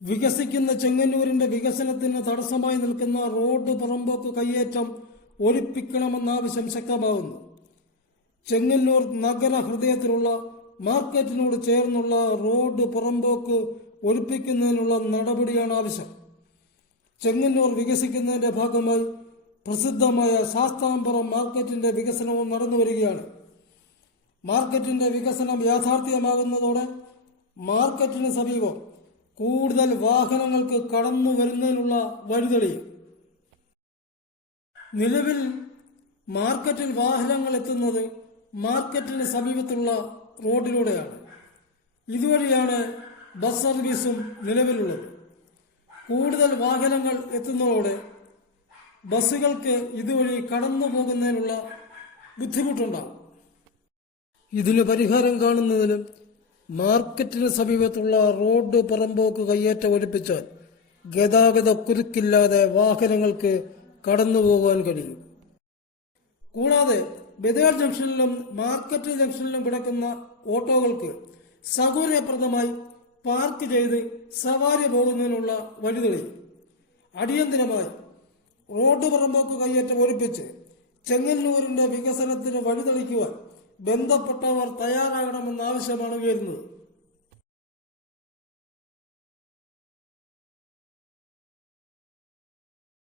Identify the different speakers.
Speaker 1: വികസിക്കുന്ന ചെങ്ങന്നൂരിന്റെ വികസനത്തിന് തടസ്സമായി നിൽക്കുന്ന
Speaker 2: റോഡ് പുറമ്പോക്ക് കയ്യേറ്റം ഒഴിപ്പിക്കണമെന്ന ആവശ്യം ശക്തമാകുന്നു ചെങ്ങന്നൂർ നഗര ഹൃദയത്തിലുള്ള മാർക്കറ്റിനോട് ചേർന്നുള്ള റോഡ് പുറമ്പോക്ക് ഒഴിപ്പിക്കുന്നതിനുള്ള നടപടിയാണ് ആവശ്യം. ചെങ്ങന്നൂർ വികസിക്കുന്നതിന്റെ ഭാഗമായി പ്രസിദ്ധമായ ശാസ്താംപുറം മാർക്കറ്റിന്റെ വികസനവും നടന്നു വരികയാണ് മാർക്കറ്റിന്റെ വികസനം യാഥാർത്ഥ്യമാകുന്നതോടെ മാർക്കറ്റിന് സമീപം കൂടുതൽ വാഹനങ്ങൾക്ക് കടന്നു വരുന്നതിനുള്ള വഴിതെളിയും. നിലവിൽ മാർക്കറ്റിൽ വാഹനങ്ങൾ എത്തുന്നത് മാർക്കറ്റിന് സമീപത്തുള്ള റോഡിലൂടെയാണ്. ഇതുവഴിയാണ് ബസ് സർവീസും നിലവിലുള്ളത്. കൂടുതൽ വാഹനങ്ങൾ എത്തുന്നതോടെ ബസ്സുകൾക്ക് ഇതുവഴി കടന്നു പോകുന്നതിനുള്ള ബുദ്ധിമുട്ടുണ്ടാകും. ഇതിന് പരിഹാരം കാണുന്നതിന് മാർക്കറ്റിന് സമീപത്തുള്ള റോഡ് പറമ്പോക്ക് കയ്യേറ്റം ഒഴിപ്പിച്ചാൽ ഗതാഗത കുരുക്കില്ലാതെ വാഹനങ്ങൾക്ക് കടന്നു പോകാൻ കഴിയും. കൂടാതെ ബദേർ ജംഗ്ഷനിലും മാർക്കറ്റ് ജംഗ്ഷനിലും കിടക്കുന്ന ഓട്ടോകൾക്ക് സൗകര്യപ്രദമായി പാർക്ക് ചെയ്ത് സവാരി പോകുന്നതിനുള്ള വഴി തെളിയും അടിയന്തിരമായി റോഡ് പുറമ്പോക്ക് കയ്യേറ്റം ഒഴിപ്പിച്ച് ചെങ്ങന്നൂരിന്റെ വികസനത്തിന് വഴിതെളിക്കുവാൻ
Speaker 1: ബന്ധപ്പെട്ടവർ തയ്യാറാകണമെന്ന ആവശ്യമാണ് ഉയരുന്നത്.